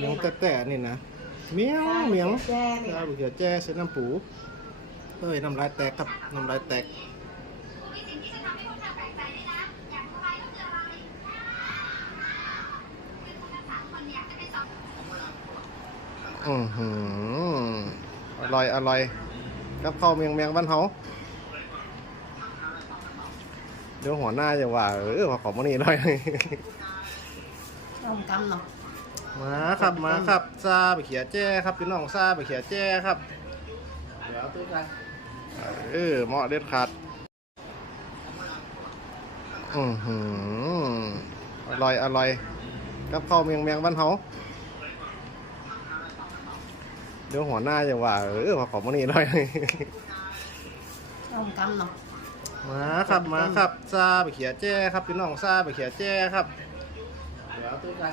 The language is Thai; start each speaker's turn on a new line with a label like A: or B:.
A: เหมียงแต่แต่นี่นะเหมียงเหมียง
B: แจ้เนี่ย
A: ซาบะเขือแจ้เส้นน้ำปูเอ้ยน้ำลายแตกครับน้ำลายแตกอือหืออร่อยอร่อยกับข้าวเมียงเมียงบ้านเฮาเดี๋ยวหัวหน้าจะว่าเออขอของมันนี่หน่อย
B: ต้มกำเนาะ
A: มาครับมาครับซาไปเขียแจ้ครับพี่น้องซาไปเขียแจ้ครับเดี๋ยวตุ๊กกันเออเหมาะเด็ดขาดอือหืออร่อยอร่อยกับข้าวเมียงเมียงบ้านเฮาเดี๋ยวหัวหน้าจะว่าเออขอของมันนี่หน่อย
B: ต้มกำเนาะ
A: มาครับมาครับซาไปเขียแจ้ครับพี่น้องซาไปเขียแจ้ครับเดี๋ยวตุ๊กกัน